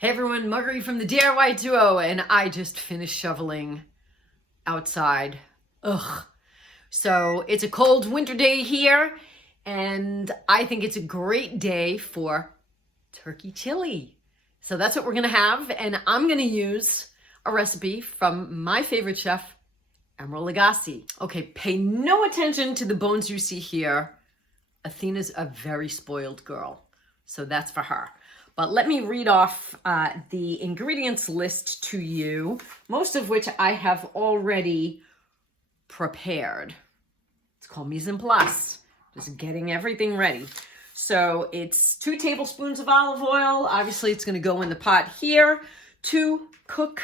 Hey everyone, Marguerite from the DIY Duo, and I just finished shoveling outside. Ugh. So it's a cold winter day here, and I think it's a great day for turkey chili. So that's what we're gonna have, and I'm gonna use a recipe from my favorite chef, Emeril Lagasse. Okay, pay no attention to the bones you see here. Athena's a very spoiled girl, so that's for her. But let me read off the ingredients list to you, most of which I have already prepared. It's called mise en place, just getting everything ready. So it's 2 tablespoons of olive oil. Obviously, it's going to go in the pot here to cook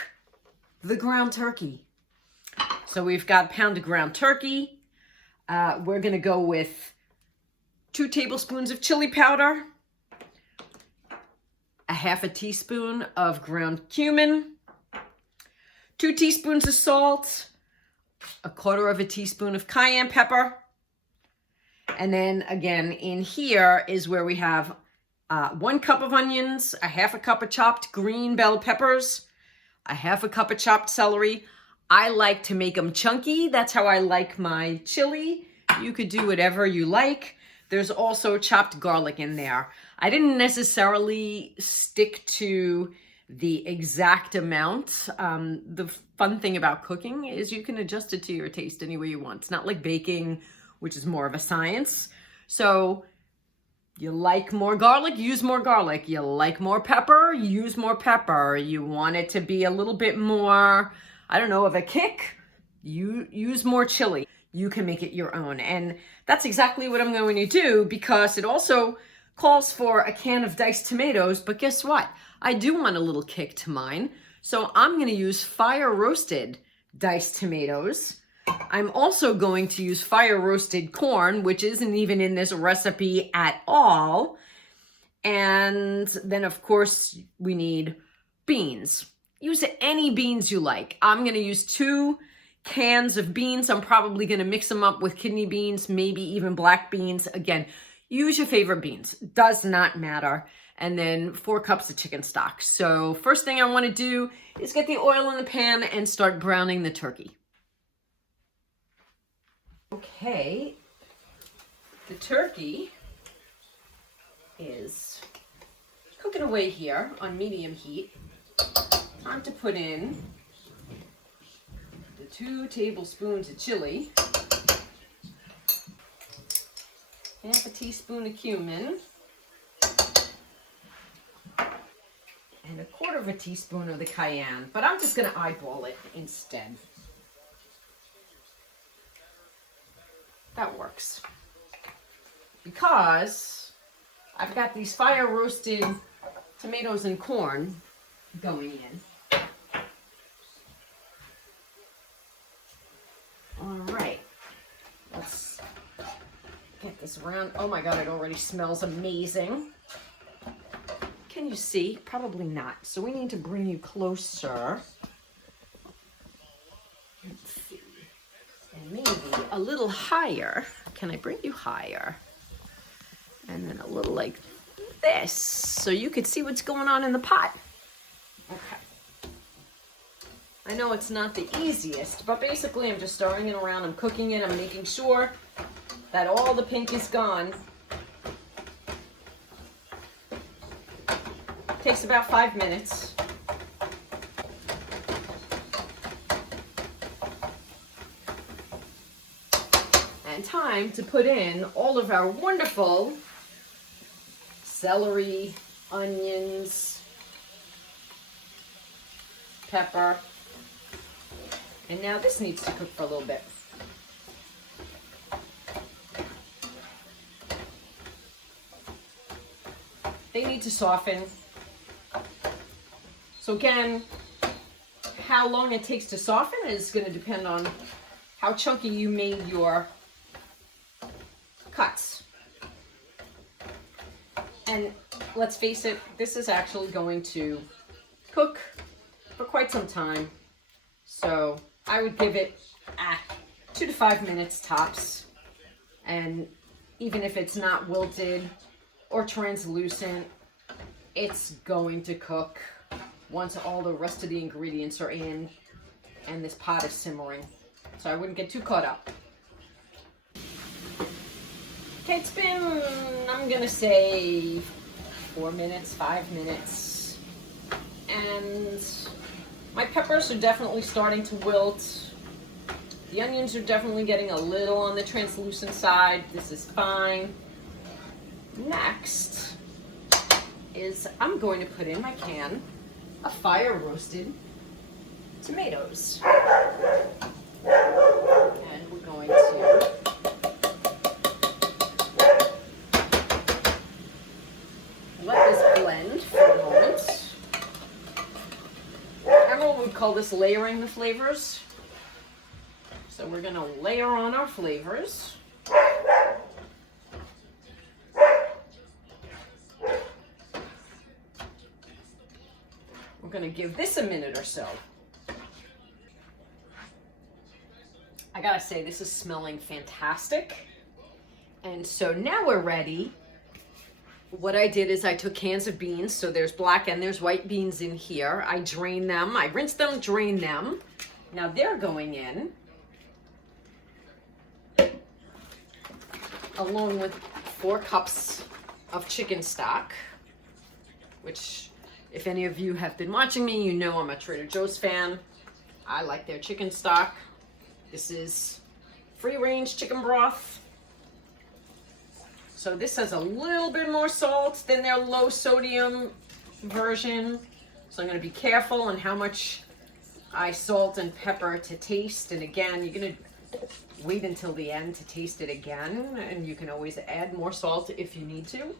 the ground turkey. So we've got a pound of ground turkey. We're going to go with 2 tablespoons of chili powder, a half a teaspoon of ground cumin, 2 teaspoons of salt, a quarter of a teaspoon of cayenne pepper. And then again, in here is where we have 1 cup of onions, a half a cup of chopped green bell peppers, a half a cup of chopped celery. I like to make them chunky. That's how I like my chili. You could do whatever you like. There's also chopped garlic in there. I didn't necessarily stick to the exact amount. The fun thing about cooking is you can adjust it to your taste any way you want. It's not like baking, which is more of a science. So you like more garlic, use more garlic. You like more pepper, use more pepper. You want it to be a little bit more, I don't know, of a kick, you use more chili. You can make it your own. And that's exactly what I'm going to do, because it also calls for a can of diced tomatoes. But guess what? I do want a little kick to mine. So I'm going to use fire roasted diced tomatoes. I'm also going to use fire roasted corn, which isn't even in this recipe at all. And then of course we need beans. Use any beans you like. I'm going to use 2 cans of beans. I'm probably going to mix them up with kidney beans, maybe even black beans. Again, use your favorite beans. Does not matter. And then 4 cups of chicken stock. So first thing I want to do is get the oil in the pan and start browning the turkey. Okay, the turkey is cooking away here on medium heat. Time to put in the 2 tablespoons of chili, half a teaspoon of cumin, and a quarter of a teaspoon of the cayenne, but I'm just going to eyeball it instead. That works. Because I've got these fire roasted tomatoes and corn going in. All right, let's get this around. Oh my God, it already smells amazing. Can you see? Probably not. So we need to bring you closer. Let's see. And maybe a little higher. Can I bring you higher? And then a little like this, so you could see what's going on in the pot. Okay. I know it's not the easiest, but basically I'm just stirring it around, I'm cooking it, I'm making sure that all the pink is gone. Takes about 5 minutes. And time to put in all of our wonderful celery, onions, pepper. And now this needs to cook for a little bit. They need to soften. So again, how long it takes to soften is going to depend on how chunky you made your cuts. And let's face it, this is actually going to cook for quite some time. So I would give it 2 to 5 minutes tops. And even if it's not wilted or translucent, it's going to cook once all the rest of the ingredients are in and this pot is simmering. So I wouldn't get too caught up. Okay, it's been, I'm gonna say 4 minutes, 5 minutes. And my peppers are definitely starting to wilt. The onions are definitely getting a little on the translucent side. This is fine. Next is I'm going to put in my can of fire roasted tomatoes. And we're going to let this blend for a moment. Emeril would call this layering the flavors. So we're going to layer on our flavors. We're going to give this a minute or so. I gotta say, this is smelling fantastic. And so now we're ready. What I did is I took cans of beans. So there's black and there's white beans in here. I drained them. I rinsed them, drained them. Now they're going in, along with 4 cups of chicken stock, which if any of you have been watching me, you know I'm a Trader Joe's fan. I like their chicken stock. This is free-range chicken broth. So this has a little bit more salt than their low sodium version. So I'm gonna be careful on how much I salt and pepper to taste. And again, you're gonna wait until the end to taste it again. And you can always add more salt if you need to.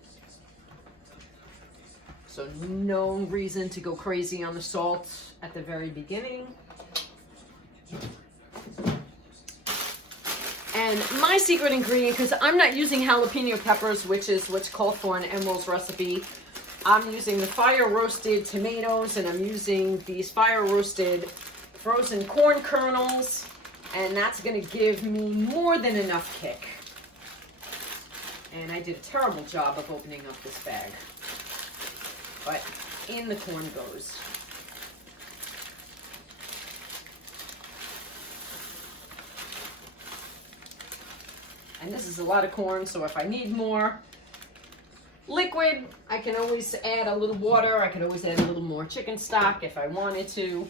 So no reason to go crazy on the salt at the very beginning. And my secret ingredient, because I'm not using jalapeno peppers, which is what's called for in Emeril's recipe. I'm using the fire roasted tomatoes, and I'm using these fire roasted frozen corn kernels, and that's going to give me more than enough kick. And I did a terrible job of opening up this bag, but in the corn goes. And this is a lot of corn, so if I need more liquid, I can always add a little water. I can always add a little more chicken stock if I wanted to.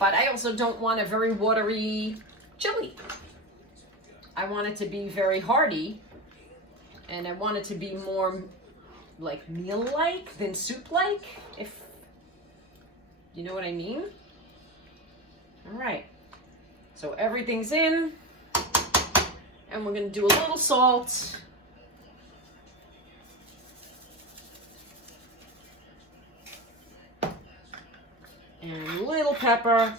But I also don't want a very watery chili. I want it to be very hearty, and I want it to be more like meal-like than soup-like, if you know what I mean. All right, so everything's in. And we're going to do a little salt. And a little pepper.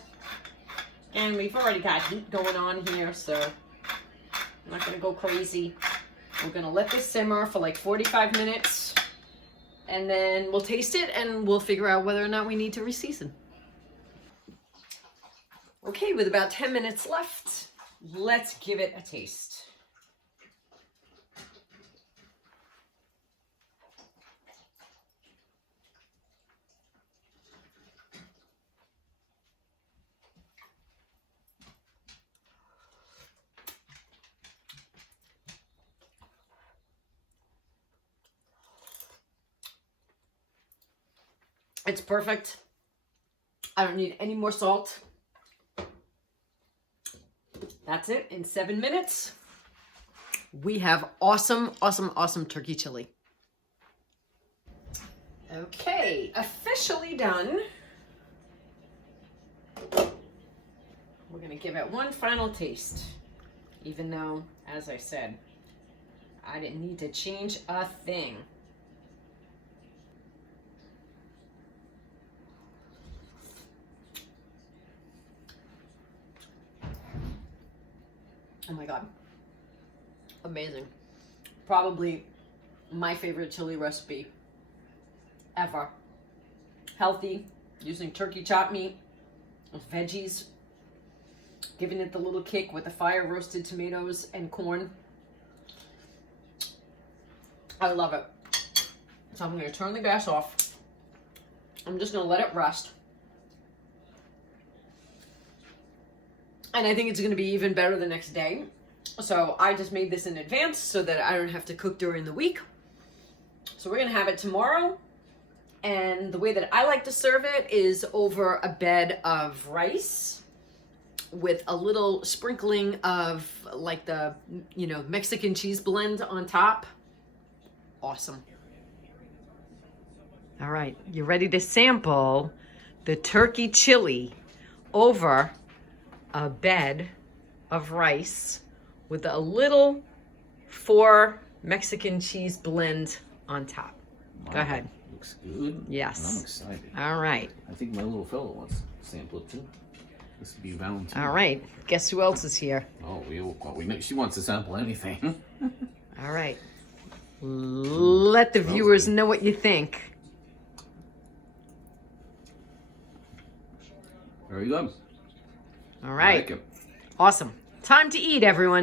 And we've already got heat going on here, so I'm not going to go crazy. We're going to let this simmer for like 45 minutes. And then we'll taste it and we'll figure out whether or not we need to reseason. Okay, with about 10 minutes left, let's give it a taste. It's perfect. I don't need any more salt. That's it. In 7 minutes, we have awesome, awesome, awesome turkey chili. Okay, officially done. We're going to give it one final taste, even though, as I said, I didn't need to change a thing. Oh my God. Amazing. Probably my favorite chili recipe ever. Healthy, using turkey chopped meat with veggies, giving it the little kick with the fire roasted tomatoes and corn. I love it. So I'm going to turn the gas off. I'm just going to let it rest. And I think it's going to be even better the next day. So I just made this in advance so that I don't have to cook during the week. So we're going to have it tomorrow. And the way that I like to serve it is over a bed of rice with a little sprinkling of like the, you know, Mexican cheese blend on top. Awesome. All right, you ready to sample the turkey chili over a bed of rice with a little 4 Mexican cheese blend on top. Wow, Go ahead. Looks good. Yes. I'm excited. All right. I think my little fellow wants to sample it too. This would be Valentine. All right. Guess who else is here? Oh, we know she wants to sample anything. All right. Let the viewers know what you think. Very good. All right. I like it. Awesome. Time to eat, everyone.